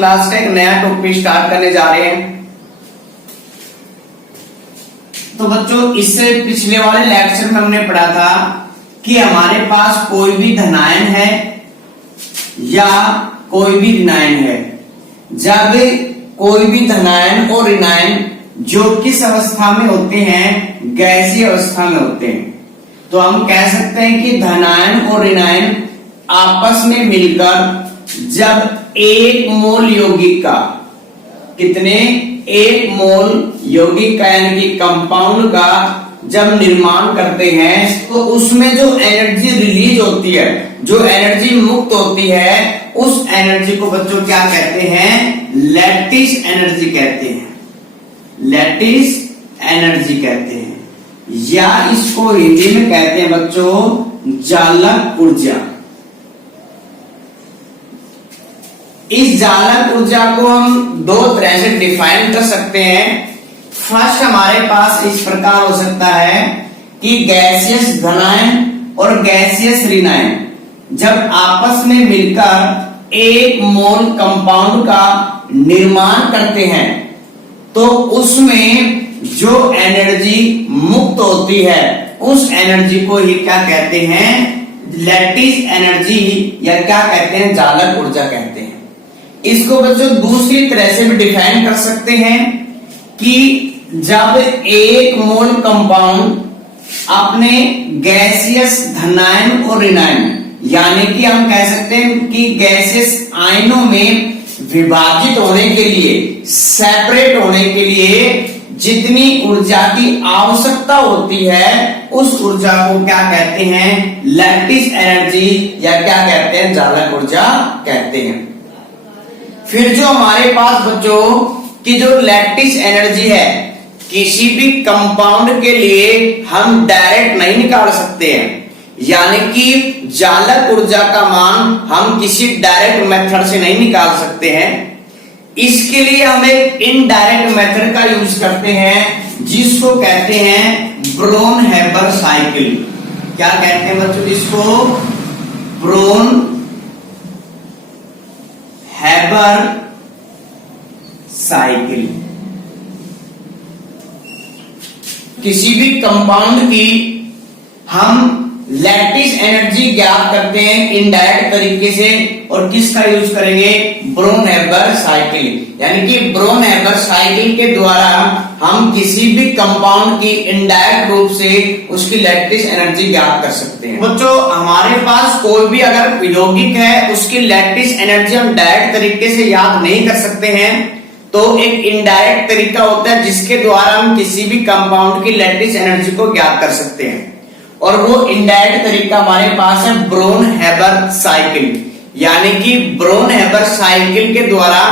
Class का एक नया टॉपिक स्टार्ट करने जा रहे हैं। तो बच्चों, इससे पिछले वाले लेक्चर में हमने पढ़ा था कि हमारे पास कोई भी धनायन है या कोई भी ऋणायन है। जब कोई भी धनायन और ऋणायन जो किस अवस्था में होते हैं, गैसीय अवस्था में होते हैं, तो हम कह सकते हैं कि धनायन और ऋणायन आपस में मिलकर जब एक मोल यौगिक का एक मोल यौगिक का यानी कि कंपाउंड का जब निर्माण करते हैं, तो उसमें जो एनर्जी रिलीज होती है, जो एनर्जी मुक्त होती है, उस एनर्जी को बच्चों क्या कहते हैं? लैटिस एनर्जी कहते हैं। लैटिस एनर्जी कहते हैं, या इसको हिंदी में कहते हैं बच्चों जालक ऊर्जा। इस जालक ऊर्जा को हम दो तरह से डिफाइन कर सकते हैं। फर्स्ट, हमारे पास इस प्रकार हो सकता है कि गैसियस धनायन और गैसियस ऋणायन जब आपस में मिलकर एक मोल कंपाउंड का निर्माण करते हैं, तो उसमें जो एनर्जी मुक्त होती है, उस एनर्जी को ही क्या कहते हैं? लैटिस एनर्जी, या क्या कहते हैं? जालक ऊर्जा कहते हैं। इसको बच्चों दूसरी तरह से भी डिफाइन कर सकते हैं कि जब एक मोल कंपाउंड अपने गैसियस धनायन और ऋणायन, यानी कि हम कह सकते हैं कि गैसियस आयनों में विभाजित होने के लिए, सेपरेट होने के लिए जितनी ऊर्जा की आवश्यकता होती है, उस ऊर्जा को क्या कहते हैं? लैटिस एनर्जी, या क्या कहते हैं? जालक ऊर्जा कहते हैं। फिर जो हमारे पास बच्चों की जो लैटिस एनर्जी है, किसी भी कंपाउंड के लिए हम डायरेक्ट नहीं निकाल सकते हैं, यानी कि जालक ऊर्जा का मान हम किसी डायरेक्ट मेथड से नहीं निकाल सकते हैं। इसके लिए हम एक इनडायरेक्ट मेथड का यूज करते हैं, जिसको कहते हैं ब्रोन-हेबर साइकिल। क्या कहते हैं बच्चों इसको? Brown-Haber cycle. किसी भी कंपाउंड की हम लैटिस एनर्जी ज्ञात करते हैं इनडायरेक्ट तरीके से, और किसका यूज करेंगे? Brown-Haber cycle. यानी कि ब्रोन-हेबर साइकिल के द्वारा हम किसी भी कंपाउंड की इनडायरेक्ट रूप से उसकी लैटिस एनर्जी ज्ञात कर सकते हैं। बच्चों, हमारे पास कोई भी अगर यौगिक है, उसकी लैटिस एनर्जी हम डायरेक्ट तरीके से याद नहीं कर सकते हैं, तो एक इनडायरेक्ट तरीका होता है जिसके द्वारा हम किसी भी कंपाउंड की लैटिस एनर्जी को ज्ञात कर सकते हैं, और वो इनडायरेक्ट तरीका हमारे पास है ब्रोन-हेबर साइकिल। यानी कि ब्रोन-हेबर साइकिल के द्वारा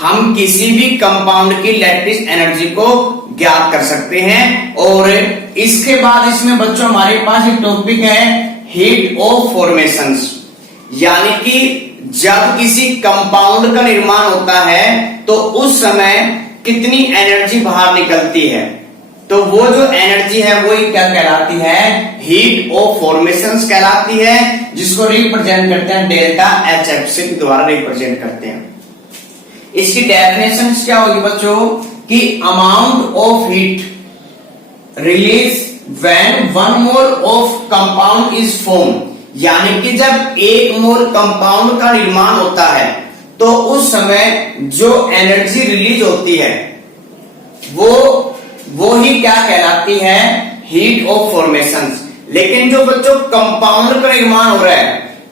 हम किसी भी कंपाउंड की लैटिस एनर्जी को ज्ञात कर सकते हैं। और इसके बाद इसमें बच्चों हमारे पास एक टॉपिक है हीट ऑफ फॉर्मेशंस। यानी कि जब किसी कंपाउंड का निर्माण होता है, तो उस समय कितनी एनर्जी बाहर निकलती है, तो वो जो एनर्जी है वो क्या कहलाती है? हीट ऑफ फॉर्मेशंस कहलाती है, जिसको रिप्रेजेंट करते हैं डेल्टा HF के द्वारा रिप्रेजेंट करते हैं। इसकी डेफिनेशन क्या होगी बच्चों? कि amount of heat release when 1 mole of compound is form. यानी कि जब 1 मोल कंपाउंड का निर्माण होता है, तो उस समय जो एनर्जी रिलीज होती है वो ही क्या कहलाती है? Heat of formations. लेकिन जो बच्चों कंपाउंड का निर्माण हो रहा है,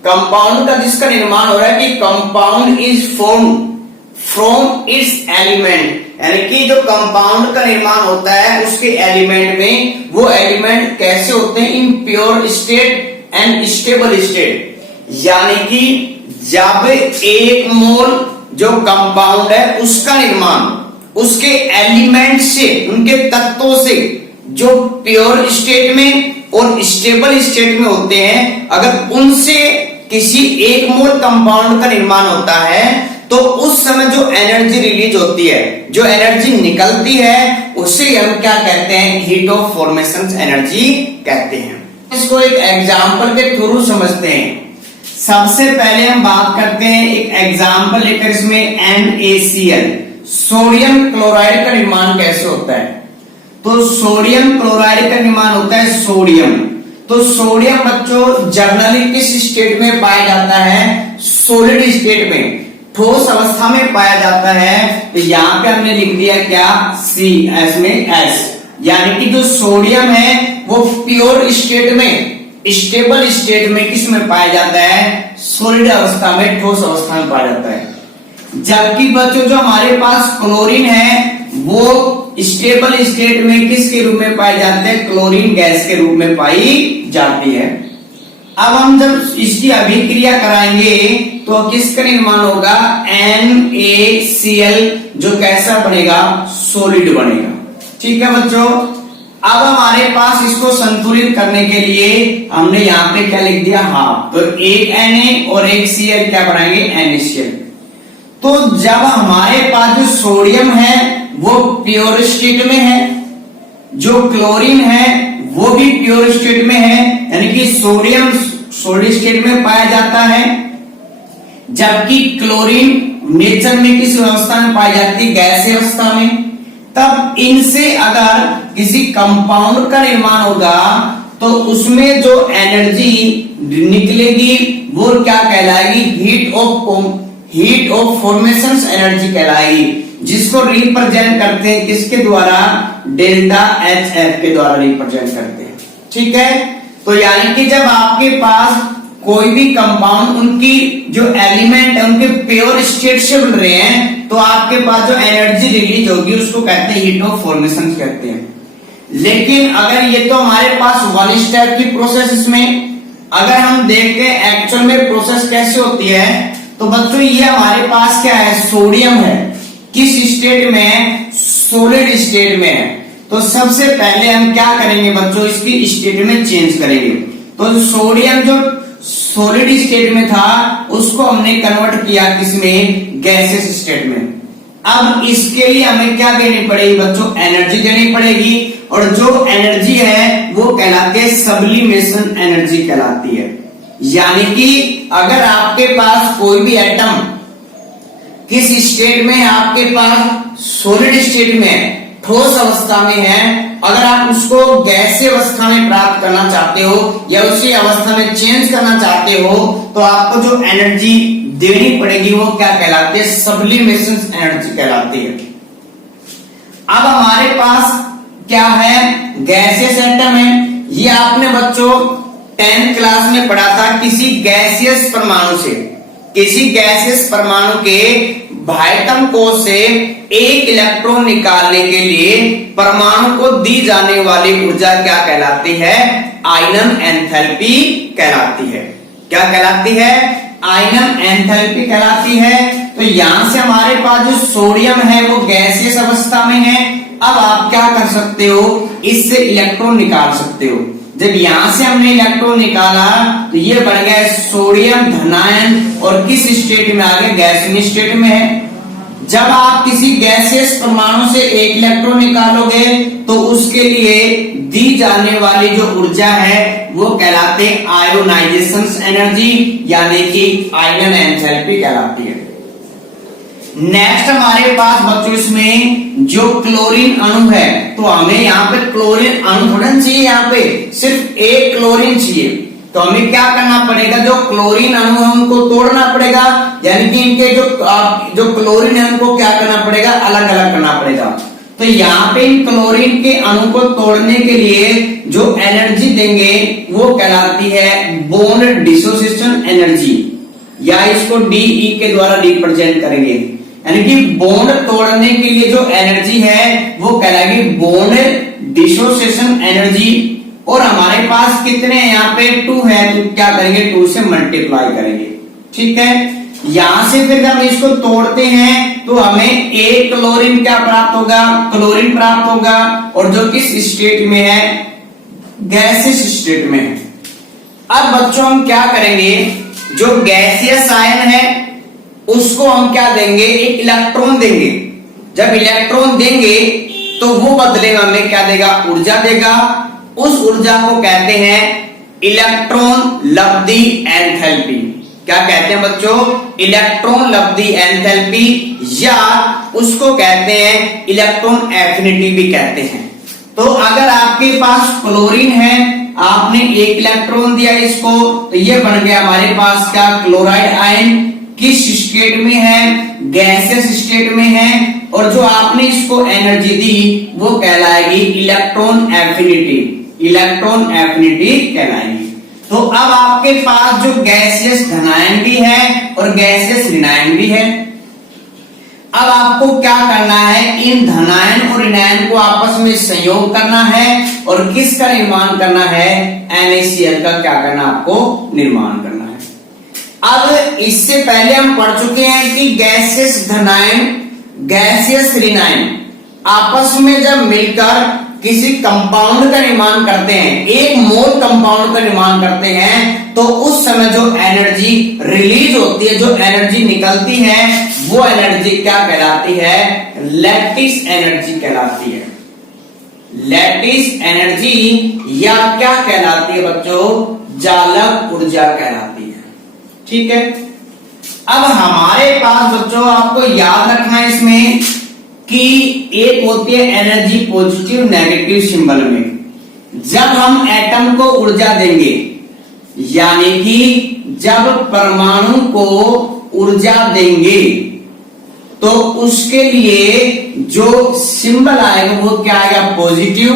कंपाउंड का जिसका निर्माण हो रहा है कि compound is formed from its element, यानी कि जो कंपाउंड का निर्माण होता है उसके एलिमेंट में, वो एलिमेंट कैसे होते हैं? In pure state and stable state. यानी कि जब 1 मोल जो कंपाउंड है उसका निर्माण उसके एलिमेंट से, उनके तत्वों से, जो प्योर स्टेट में और स्टेबल स्टेट में होते हैं, अगर उनसे किसी 1 मोल कंपाउंड का निर्माण होता है, तो उस समय जो एनर्जी रिलीज होती है, जो एनर्जी निकलती है, उसे हम क्या कहते हैं? हीट ऑफ फॉर्मेशन एनर्जी कहते हैं। इसको एक एग्जांपल के थ्रू समझते हैं। सबसे पहले हम बात करते हैं एक एग्जाम्पल लेकर, इसमें NaCl सोडियम क्लोराइड का निर्माण कैसे होता है। तो सोडियम क्लोराइड का निर्माण होता है सोडियम। तो सोडियम बच्चों जनरली किस स्टेट में पाया जाता है? सॉलिड स्टेट में, ठोस अवस्था में पाया जाता है। तो यहाँ पे हमने लिख दिया क्या? C में S, यानी कि जो सोडियम है वो प्योर स्टेट में, स्टेबल स्टेट में किस में पाया जाता है? सॉलिड अवस्था में, ठोस अवस्था में पाया जाता है। जबकि बच्चों जो हमारे पास क्लोरीन है वो स्टेबल स्टेट में किसके रूप में पाए जाते हैं? क्लोरीन गैस के रूप में पाई जाती है। अब हम जब इसकी अभिक्रिया कराएंगे तो किसका निर्माण होगा? NaCl, जो कैसा बनेगा? सॉलिड बनेगा। ठीक है बच्चों, अब हमारे पास इसको संतुलित करने के लिए हमने यहाँ पे क्या लिख दिया? हाफ। तो एक Na और एक Cl क्या बनाएंगे? NaCl। तो जब हमारे पास जो सोडियम है वो प्योर स्टेट में है, जो क्लोरीन है वो भी प्योर स्टेट में है, यानी कि सोडियम सॉलिड स्टेट में पाया जाता है, जबकि क्लोरीन नेचर में किस अवस्था में पाई जाती है? गैसीय अवस्था में। तब इनसे अगर किसी कंपाउंड का निर्माण होगा तो उसमें जो एनर्जी निकलेगी वो क्या कहलाएगी? हीट ऑफ फॉर्मेशन एनर्जी कहलाएगी, जिसको रिप्रेजेंट करते हैं किसके द्वारा? डेल्टा HF के द्वारा रिप्रेजेंट करते हैं। ठीक है, तो यानी कि जब आपके पास कोई भी कंपाउंड, उनकी जो एलिमेंट है उनके प्योर स्टेट से बन रहे हैं, तो आपके पास जो एनर्जी रिलीज होगी उसको कहते हैं हीट ऑफ फॉर्मेशन कहते हैं। लेकिन अगर ये तो हमारे पास वन स्टेप की प्रोसेस, इसमें अगर हम देखते हैं एक्चुअल में प्रोसेस कैसे होती है, तो बच्चों ये हमारे पास क्या है? सोडियम है। किस स्टेट में है? सॉलिड स्टेट में है। तो सबसे पहले हम क्या करेंगे बच्चों? इसकी स्टेट में चेंज करेंगे। तो सोडियम जो सॉलिड स्टेट में था उसको हमने कन्वर्ट किया किसमें? गैसेस स्टेट में। अब इसके लिए हमें क्या देनी पड़ेगी बच्चों? एनर्जी देनी पड़ेगी, और जो एनर्जी है वो कहलाती है सब्लिमेशन एनर्जी कहलाती है। यानी कि अगर आपके पास कोई भी एटम किस स्टेट में है? आपके पास सॉलिड स्टेट में है, ठोस अवस्था में है, अगर आप उसको गैसीय अवस्था में प्राप्त करना चाहते हो या उसी अवस्था में चेंज करना चाहते हो, तो आपको जो एनर्जी देनी पड़ेगी वो क्या कहलाती है? सब्लिमेशन एनर्जी कहलाती है। अब हमारे पास क्या है? गैसियस एटम है। ये आपने बच्चों 10th क्लास में पढ़ा था। किसी गैसियस परमाणु से, किसी गैसियस परमाणु के बाह्यतम कोश से एक इलेक्ट्रॉन निकालने के लिए परमाणु को दी जाने वाली ऊर्जा क्या कहलाती है? आयनन एंथैल्पी कहलाती है। क्या कहलाती है? आयनन एंथैल्पी कहलाती है। तो यहां से हमारे पास जो सोडियम है वो गैसियस अवस्था में है। अब आप क्या कर सकते हो? इससे इलेक्ट्रॉन निकाल सकते हो। जब यहां से हमने इलेक्ट्रॉन निकाला तो ये बन गया सोडियम धनायन, और किस स्टेट में आ गया? गैसीय स्टेट में है। जब आप किसी गैसियस परमाणु से एक इलेक्ट्रॉन निकालोगे तो उसके लिए दी जाने वाली जो ऊर्जा है वो कहलाते हैं आयोनाइजेशन एनर्जी, यानी कि आयनन एंथैल्पी कहलाती है। नेक्स्ट हमारे पास बच्चों इसमें जो क्लोरीन अणु है, तो हमें यहाँ पे क्लोरीन अणु थोड़ा चाहिए, यहाँ पे सिर्फ एक क्लोरीन चाहिए। तो हमें क्या करना पड़ेगा? जो क्लोरीन अणु है उनको तोड़ना पड़ेगा, यानी कि इनके जो क्लोरीन है उनको क्या करना पड़ेगा? अलग अलग करना पड़ेगा। तो यहाँ पे इन क्लोरीन के अणु को तोड़ने के लिए जो एनर्जी देंगे वो कहलाती है बॉन्ड डिसोसिएशन एनर्जी, या इसको डीई के द्वारा रिप्रेजेंट करेंगे। यानी कि बॉन्ड तोड़ने के लिए जो एनर्जी है वो कहलाएगी बॉन्ड डिसोसिएशन एनर्जी। और हमारे पास कितने यहाँ पे 2 है, तो क्या करेंगे? 2 से मल्टीप्लाई करेंगे। ठीक है, यहां से फिर हम इसको तोड़ते हैं तो हमें एक क्लोरीन क्या प्राप्त होगा? क्लोरीन प्राप्त होगा, और जो किस स्टेट में है? गैसियस स्टेट में है। अब बच्चों हम क्या करेंगे? जो गैसियस आयन है उसको हम क्या देंगे? एक इलेक्ट्रॉन देंगे। जब इलेक्ट्रॉन देंगे तो वो बदले में हमें क्या देगा? ऊर्जा देगा। उस ऊर्जा को कहते हैं इलेक्ट्रॉन लब्धि एंथैल्पी। क्या कहते हैं बच्चों, इलेक्ट्रॉन लब्धि एंथैल्पी, या उसको कहते हैं इलेक्ट्रॉन एफिनिटी भी कहते हैं। तो अगर आपके पास क्लोरीन है, आपने एक इलेक्ट्रॉन दिया इसको, तो ये बन गया हमारे पास क्या, क्लोराइड आयन। किस स्टेट में है, गैसियस स्टेट में है, और जो आपने इसको एनर्जी दी वो कहलाएगी इलेक्ट्रॉन एफिनिटी, इलेक्ट्रॉन एफिनिटी कहलाएगी। तो अब आपके पास जो गैसियस धनायन भी है और गैसियस ऋणायन भी है। अब आपको क्या करना है, इन धनायन और ऋणायन को आपस में संयोग करना है और किसका निर्माण करना है, NaCl का क्या करना, आपको निर्माण करना है। अब इससे पहले हम पढ़ चुके हैं कि गैसियस धनायन, गैसियस ऋणायन आपस में जब मिलकर किसी कंपाउंड का निर्माण करते हैं, एक मोल कंपाउंड का निर्माण करते हैं, तो उस समय जो एनर्जी रिलीज होती है, जो एनर्जी निकलती है, वो एनर्जी क्या कहलाती है, लैटिस एनर्जी कहलाती है। लैटिस एनर्जी या क्या कहलाती है बच्चों, जालक ऊर्जा कहलाती है। ठीक है। अब हमारे पास बच्चों आपको याद रखना है इसमें कि एक होती है एनर्जी पॉजिटिव नेगेटिव सिंबल में। जब हम एटम को ऊर्जा देंगे, यानी कि जब परमाणु को ऊर्जा देंगे, तो उसके लिए जो सिंबल आएगा वो क्या आएगा, पॉजिटिव।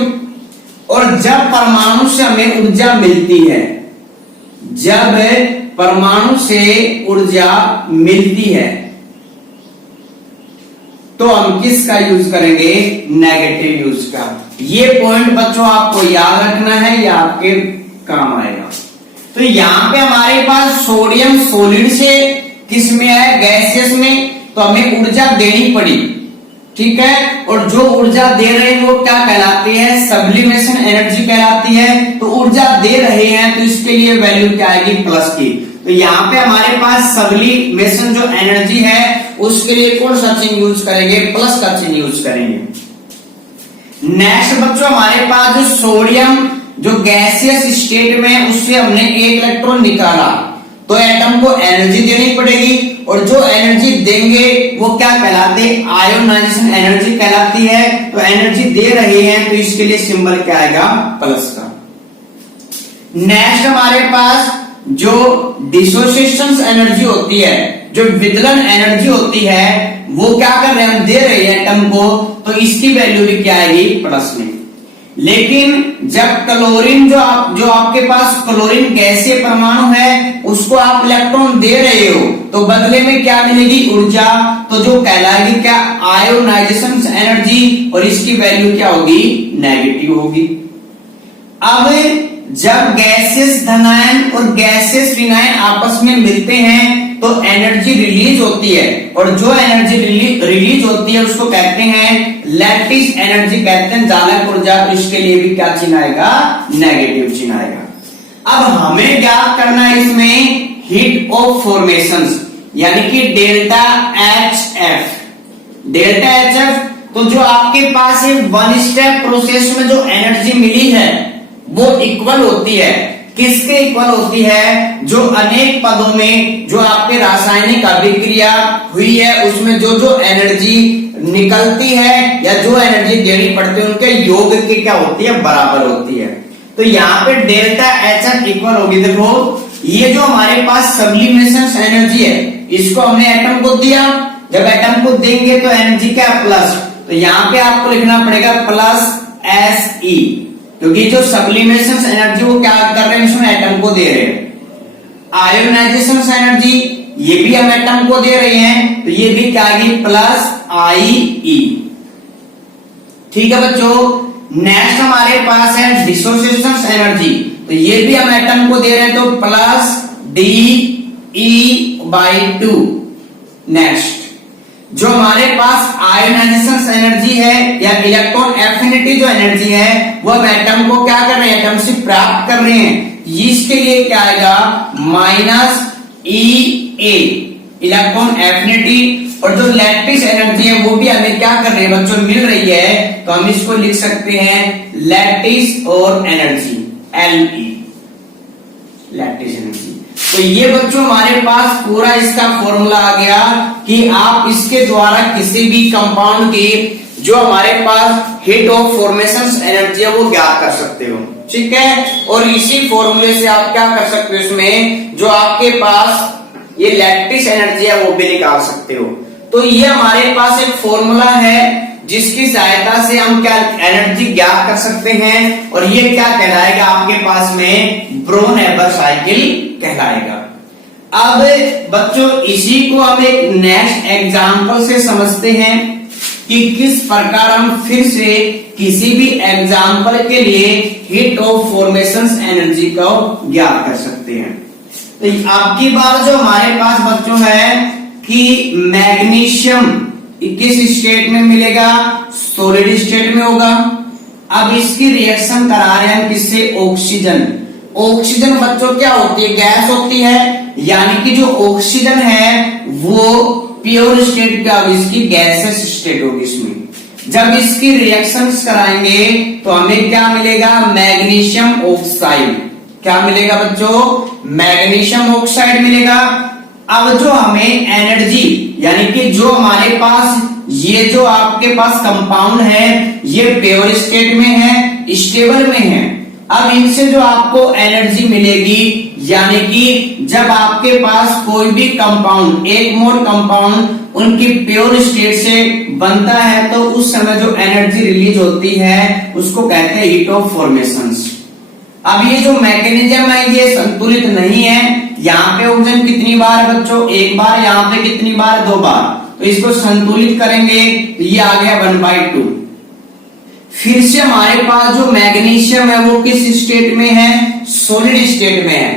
और जब परमाणु से हमें ऊर्जा मिलती है, जब परमाणु से ऊर्जा मिलती है, तो हम किसका यूज करेंगे, नेगेटिव यूज का। ये पॉइंट बच्चों आपको याद रखना है, ये आपके काम आएगा। तो यहां पे हमारे पास सोडियम सॉलिड से किस में है, गैसियस में, तो हमें ऊर्जा देनी पड़ी। ठीक है। और जो ऊर्जा दे रहे हैं वो क्या कहलाती है, सब्लिमेशन एनर्जी कहलाती है। तो ऊर्जा दे रहे हैं तो इसके लिए वैल्यू क्या आएगी, प्लस की। तो यहाँ पे हमारे पास सब्लिमेशन जो एनर्जी है उसके लिए कौन सा चिन्ह यूज करेंगे, प्लस का चिन्ह यूज करेंगे। नेक्स्ट बच्चों हमारे पास जो सोडियम जो गैसियस स्टेट में, उससे हमने एक इलेक्ट्रॉन निकाला, तो एटम को एनर्जी देनी पड़ेगी, और जो एनर्जी देंगे वो क्या कहलाते हैं, आयोनाइजेशन एनर्जी कहलाती है। तो एनर्जी दे रहे हैं तो इसके लिए सिंबल क्या आएगा, प्लस का। नेक्स्ट हमारे पास जो डिसोसिएशन एनर्जी होती है, जो विदलन एनर्जी होती है, वो क्या कर रहे हैं, हम दे रहे हैं एटम को, तो इसकी वैल्यू भी क्या आएगी, प्लस में। लेकिन जब क्लोरीन जो आपके पास क्लोरीन गैसीय परमाणु है, उसको आप इलेक्ट्रॉन दे रहे हो, तो बदले में क्या मिलेगी, ऊर्जा। तो जो कहलाएगी क्या, आयोनाइजेशन एनर्जी, और इसकी वैल्यू क्या होगी, नेगेटिव होगी। अब जब गैसियस धनायन और गैसियस ऋणायन आपस में मिलते हैं तो एनर्जी रिलीज होती है, और जो एनर्जी रिलीज होती है उसको कहते हैं लैटिस एनर्जी कहते हैं, जालक ऊर्जा। तो इसके लिए भी क्या चिन्ह आएगा, नेगेटिव चिन्ह आएगा। अब हमें ज्ञात करना है इसमें हीट ऑफ फॉर्मेशंस, यानी कि डेल्टा HF। डेल्टा HF, तो जो आपके पास ये वन स्टेप प्रोसेस में जो एनर्जी मिली है वो इक्वल होती है, किसके इक्वल होती है, जो अनेक पदों में जो आपके रासायनिक अभिक्रिया हुई है उसमें जो जो एनर्जी निकलती है या जो एनर्जी देनी पड़ती है उनके योग की क्या होती है, बराबर होती है। तो यहाँ पे डेल्टा HF इक्वल होगी। देखो ये जो हमारे पास सब्लिमेशन एनर्जी है, इसको हमने एटम को दिया, जब एटम को देंगे तो एनर्जी क्या, प्लस। तो यहाँ पे आपको लिखना पड़ेगा प्लस SE, क्योंकि जो सब्लिमेशन एनर्जी वो क्या कर रहे हैं, इसमें एटम को दे रहे हैं। आयोनाइजेशन एनर्जी ये भी हम एटम को दे रहे हैं, तो ये भी क्या आएगी, प्लस IE। ठीक है बच्चों। नेक्स्ट हमारे पास है डिसोसिएशन एनर्जी, तो ये भी हम एटम को दे रहे हैं, तो प्लस DE/2। नेक्स्ट जो हमारे पास आयोनाइजेशन एनर्जी है या इलेक्ट्रॉन एफिनिटी जो एनर्जी है वो हम एटम को क्या कर रहे हैं, एटम से प्राप्त कर रहे हैं। इसके लिए क्या आएगा, -EA इलेक्ट्रॉन एफिनिटी। और जो लैटिस एनर्जी है वो भी हमें क्या कर रहे हैं बच्चों, मिल रही है, तो हम इसको लिख सकते हैं लैटिस और एनर्जी, LE लैटिस एनर्जी। तो ये बच्चों हमारे पास पूरा इसका फॉर्मूला आ गया कि आप इसके द्वारा किसी भी कंपाउंड की जो हमारे पास हीट ऑफ फॉर्मेशन एनर्जी है वो ज्ञात कर सकते हो, ठीक है। और इसी फॉर्मूले से आप क्या कर सकते हो, इसमें जो आपके पास ये लैटिस एनर्जी है वो भी निकाल सकते हो। तो ये हमारे पास एक फॉर्मूला है जिसकी सहायता से हम क्या एनर्जी ज्ञात कर सकते हैं, और ये क्या कहलाएगा आपके पास में ब्रोन-हेबर साइकिल कहलाएगा। अब बच्चों इसी को हम एक नेक्स्ट एग्जांपल से समझते हैं कि किस प्रकार हम फिर से किसी भी एग्जांपल के लिए हीट ऑफ फॉर्मेशन एनर्जी को ज्ञात कर सकते हैं। तो आपकी बार जो हमारे पास बच्चों है कि मैग्नीशियम किस स्टेट में मिलेगा, सॉलिड स्टेट में होगा। अब इसकी रिएक्शन करा रहे हैं किससे, ऑक्सीजन। ऑक्सीजन बच्चों क्या होती है, गैस होती है, यानी कि जो ऑक्सीजन है वो प्योर स्टेट का, इसकी गैसेस स्टेट होगी इसमें। जब इसकी रिएक्शन कराएंगे तो हमें क्या मिलेगा, मैग्नीशियम ऑक्साइड। क्या मिलेगा बच्चों, मैग्नीशियम ऑक्साइड मिलेगा। अब जो हमें एनर्जी, यानी कि जो हमारे पास ये जो आपके पास कंपाउंड है ये प्योर स्टेट में है, स्टेबल में है। अब इनसे जो आपको एनर्जी मिलेगी, यानी कि जब आपके पास कोई भी कंपाउंड, एक मोल कंपाउंड उनकी प्योर स्टेट से बनता है तो उस समय जो एनर्जी रिलीज होती है उसको कहते हैं हीट ऑफ फॉर्मेशन। अब ये जो मैकेनिज्म है ये संतुलित नहीं है। यहाँ पे ऑक्सीजन कितनी बार बच्चों, एक बार, यहाँ पे कितनी बार, 2 बार। तो इसको संतुलित करेंगे तो ये आ गया 1/2। फिर से हमारे पास जो मैग्नीशियम है वो किस स्टेट में है, सॉलिड स्टेट में है।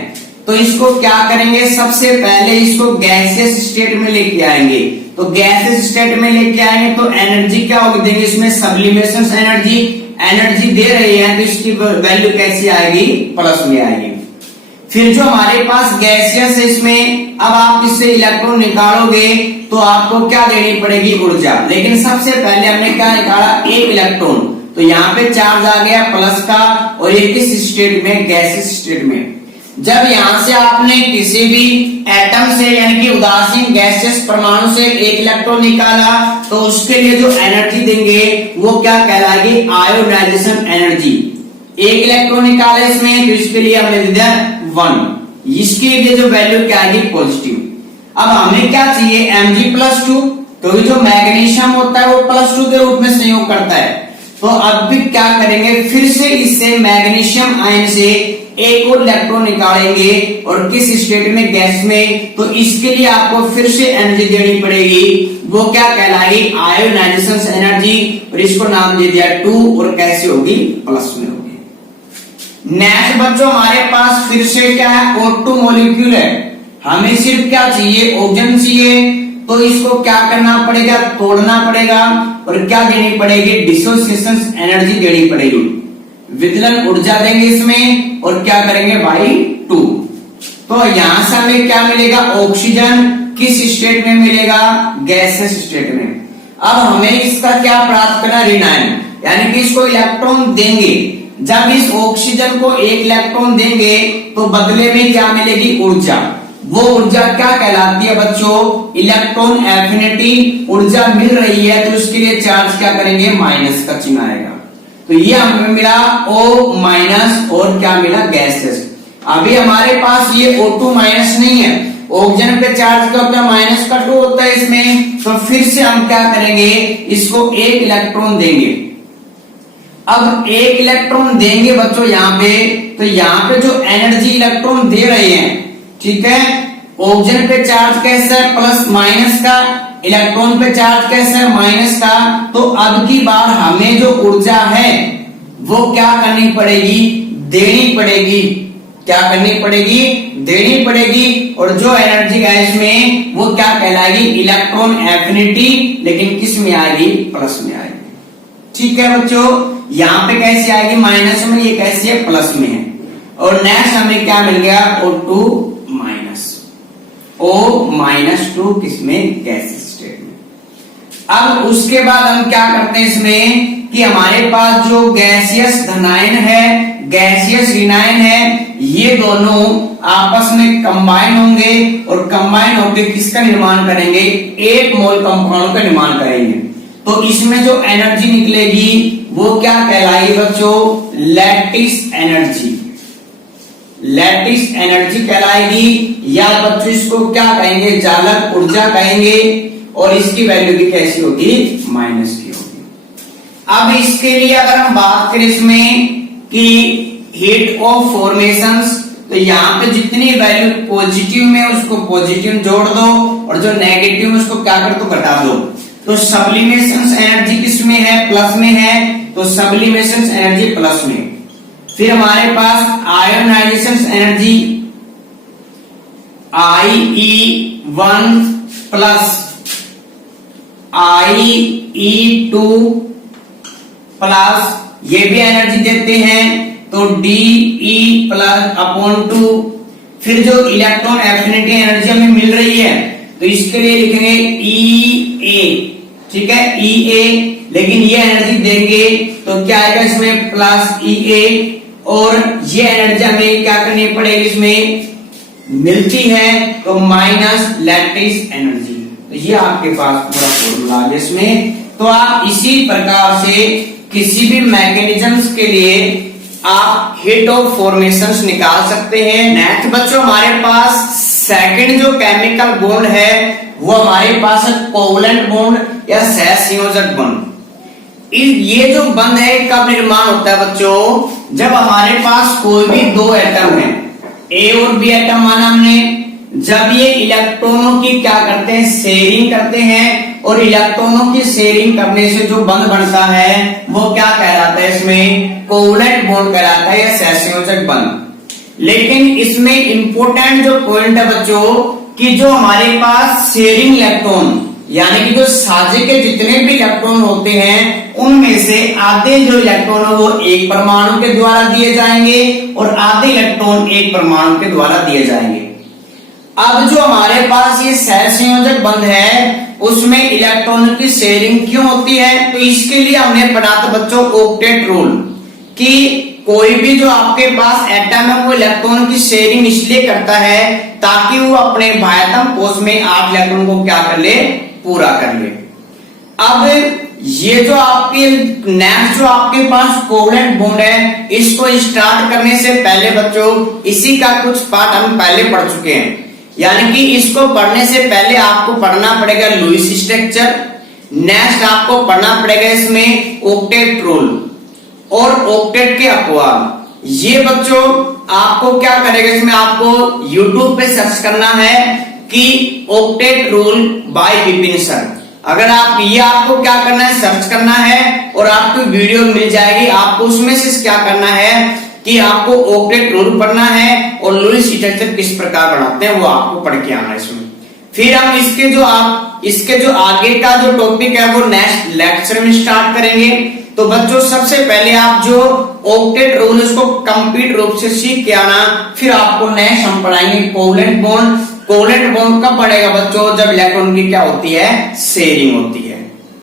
तो इसको क्या करेंगे, सबसे पहले इसको गैसियस स्टेट में लेके आएंगे। तो गैसियस स्टेट में लेके आएंगे तो एनर्जी क्या होगी, देंगे इसमें सब्लिमेशन एनर्जी दे रही है तो इसकी वैल्यू कैसी आएगी, प्लस में आएगी। फिर जो हमारे पास गैसियस है इसमें अब आप इससे इलेक्ट्रॉन निकालोगे तो आपको क्या देनी पड़ेगी, ऊर्जा। लेकिन सबसे पहले हमने क्या निकाला, एक इलेक्ट्रॉन। तो यहाँ पे चार्ज आ गया प्लस का, और ये किस स्टेट में, गैसियस स्टेट में। जब यहां से आपने किसी भी एटम से यानी कि उदासीन गैसियस परमाणु से एक इलेक्ट्रॉन निकाला तो उसके लिए जो एनर्जी देंगे वो क्या कहलाएगी, आयोनाइजेशन एनर्जी। एक इलेक्ट्रॉन निकाला इसमें तो इसके लिए हमने दिया 1, इसके लिए जो वैल्यू क्या आएगी, पॉजिटिव। अब हमें क्या चाहिए, Mg+2। तो जो मैग्नीशियम होता है वो +2 के रूप में संयोग करता है। तो अब भी क्या करेंगे, फिर से इससे मैग्नीशियम आयन से एक और इलेक्ट्रॉन निकालेंगे और किस स्टेट में, गैस में। तो इसके लिए आपको फिर से एनर्जी देनी पड़ेगी, वो क्या कहलाएगी, आयोनाइजेशन एनर्जी। और इसको नाम दे दिया 2, और कैसे होगी, प्लस में होगी। नेक्स्ट बच्चों हमारे पास फिर से क्या है, O2 मॉलिक्यूल है। हमें सिर्फ क्या चाहिए, ऑक्सीजन चाहिए। तो इसको क्या करना पड़ेगा, तोड़ना पड़ेगा, और क्या देनी पड़ेगी, डिसोसिएशन एनर्जी देनी पड़ेगी। विदलन ऊर्जा देंगे इसमें, और क्या करेंगे, बाई 2। तो यहां से हमें क्या मिलेगा, ऑक्सीजन किस स्टेट में मिलेगा, गैसियस स्टेट में। अब हमें इसका क्या प्राप्त करना, ऋणायन, यानी कि इसको इलेक्ट्रॉन देंगे। जब इस ऑक्सीजन को एक इलेक्ट्रॉन देंगे तो बदले में क्या मिलेगी, ऊर्जा। वो ऊर्जा क्या कहलाती है बच्चों, इलेक्ट्रॉन एफिनिटी ऊर्जा मिल रही है। तो उसके लिए चार्ज क्या करेंगे, माइनस का चिन्ह आएगा। तो ये हमें मिला O- और क्या मिला, गैसेस। अभी हमारे पास ये O2- नहीं है, ऑक्सीजन पे चार्ज क्या होता है, -2 होता है इसमें। तो फिर से हम क्या करेंगे, इसको एक इलेक्ट्रॉन देंगे। अब एक इलेक्ट्रॉन देंगे बच्चों यहाँ पे, तो यहाँ पे जो एनर्जी इलेक्ट्रॉन दे रहे हैं, ठीक है, ऑक्सीजन पे चार्ज कैसा है, प्लस माइनस का, इलेक्ट्रॉन पे चार्ज कैसा है, माइनस का। तो अब की बार हमें जो ऊर्जा है वो क्या करनी पड़ेगी, देनी पड़ेगी। क्या करनी पड़ेगी, देनी पड़ेगी। और जो एनर्जी है इसमें वो क्या कहलाएगी, इलेक्ट्रॉन एफिनिटी, लेकिन किस में आएगी, प्लस में आएगी। ठीक है बच्चों, यहाँ पे कैसे आएगी, माइनस में, ये कैसी है, प्लस में है। और नेक्स्ट हमें क्या मिल गया, O2-, O-2 किसमें, गैसियस स्टेट में। अब उसके बाद हम क्या करते हैं इसमें कि हमारे पास जो गैसियस धनायन है, गैसियस ऋणायन है, ये दोनों आपस में कंबाइन होंगे और कंबाइन होकर किसका निर्माण करेंगे, 1 मोल कंपाउंड का निर्माण करेंगे। तो इसमें जो एनर्जी निकलेगी वो क्या कहलाएगी बच्चों, लैटिस एनर्जी। लैटिस एनर्जी कहलाएगी, या बच्चों इसको क्या कहेंगे, चालक ऊर्जा कहेंगे। और इसकी वैल्यू भी कैसी होगी, माइनस की होगी। अब इसके लिए अगर हम बात करें इसमें कि हीट ऑफ फॉर्मेशंस, तो यहाँ पे जितनी वैल्यू पॉजिटिव में उसको पॉजिटिव जोड़ दो और जो नेगेटिव में उसको क्या कर दो, घटा दो। तो सब्लिमेशन एनर्जी किसमें है, प्लस में है, तो सब्लिमेशन एनर्जी प्लस में। फिर हमारे पास ionization energy IE1 plus IE2 plus, ये भी एनर्जी देते हैं, तो DE प्लस अपॉन 2। फिर जो इलेक्ट्रॉन एफिनिटी एनर्जी हमें मिल रही है, तो इसके लिए लिखेंगे EA, ठीक है, EA। लेकिन ये एनर्जी देंगे तो क्या आएगा इसमें, प्लस EA। और ये एनर्जी हमें क्या करनी पड़ेगी, इसमें मिलती है तो माइनस लैटिस एनर्जी। तो ये आपके पास पूरा फॉर्मूला है इसमें। तो आप इसी प्रकार से किसी भी मैकेनिज्म्स के लिए आप हीट ऑफ फॉर्मेशंस निकाल सकते हैं। नेक्स्ट बच्चों हमारे पास सेकंड जो केमिकल बॉन्ड है वो हमारे पास है कोवलेंट बॉन्ड या सहसंयोजक बॉन्ड। ये जो बंध है कब निर्माण होता है बच्चों, जब हमारे पास कोई भी 2 एटम है, ए और बी एटम माना हमने, जब ये इलेक्ट्रॉनों की क्या करते हैं, शेयरिंग करते हैं। और इलेक्ट्रॉनों की शेयरिंग करने से जो बंध बनता है वो क्या कहलाता है, इसमें कोवलेंट बॉन्ड कहलाता है या सहसंयोजक बंध। लेकिन इसमें इंपॉर्टेंट जो पॉइंट है बच्चों, कि जो हमारे पास शेयरिंग इलेक्ट्रॉन यानी कि जो साझे के जितने भी इलेक्ट्रॉन होते हैं उनमें से आधे जो इलेक्ट्रॉन है वो एक परमाणु के द्वारा दिए जाएंगे और आधे इलेक्ट्रॉन एक परमाणु के द्वारा दिए जाएंगे। अब जो हमारे पास ये सहसंयोजक बंध है उसमें इलेक्ट्रॉन की शेयरिंग क्यों होती है, तो इसके लिए हमने पढ़ा था बच्चों ऑक्टेट रूल, कि कोई भी जो आपके पास एटम है वो इलेक्ट्रॉन की शेयरिंग इसलिए करता है ताकि वो अपने बाह्यतम कोश में 8 इलेक्ट्रॉन को क्या कर ले, पूरा कर ले। अब ये जो आपके नेक्स्ट जो आपके पास कोवलेंट बॉन्ड है, इसको स्टार्ट करने से पहले बच्चों इसी का कुछ पार्ट हम पहले पढ़ चुके हैं। यानी कि इसको पढ़ने से पहले आपको पढ़ना पड़ेगा लुईस स्ट्रक्चर, नेक्स्ट आपको पढ़ना पड़ेगा इसमें ऑक्टेट रूल और ऑक्टेट के अपवाद। ये बच्चों आपको क्या करेगा, इसमें आपको YouTube पे सर्च करना है कि octet rule by Vipin sir. अगर आप ये आपको क्या करना है, सर्च करना है और आपको वीडियो मिल जाएगी। आपको उसमें से क्या करना है कि आपको ऑक्टेट रूल पढ़ना है और लुईस स्ट्रक्चर किस प्रकार बनाते हैं वो आपको पढ़ के आना है इसमें। फिर हम इसके जो आगे का जो टॉपिक है वो नेक्स्ट लेक्चर में स्टार्ट करेंगे। तो बच्चों सबसे पहले आप जो ऑक्टेट रूल उसको कंप्लीट रूप से सीख के आना। फिर आपको नेक्स्ट हम पढ़ाएंगे कोवलेंट बॉन्ड। कोवलेंट बॉन्ड कब पड़ेगा बच्चों, जब इलेक्ट्रॉन की क्या होती है, शेयरिंग होती है।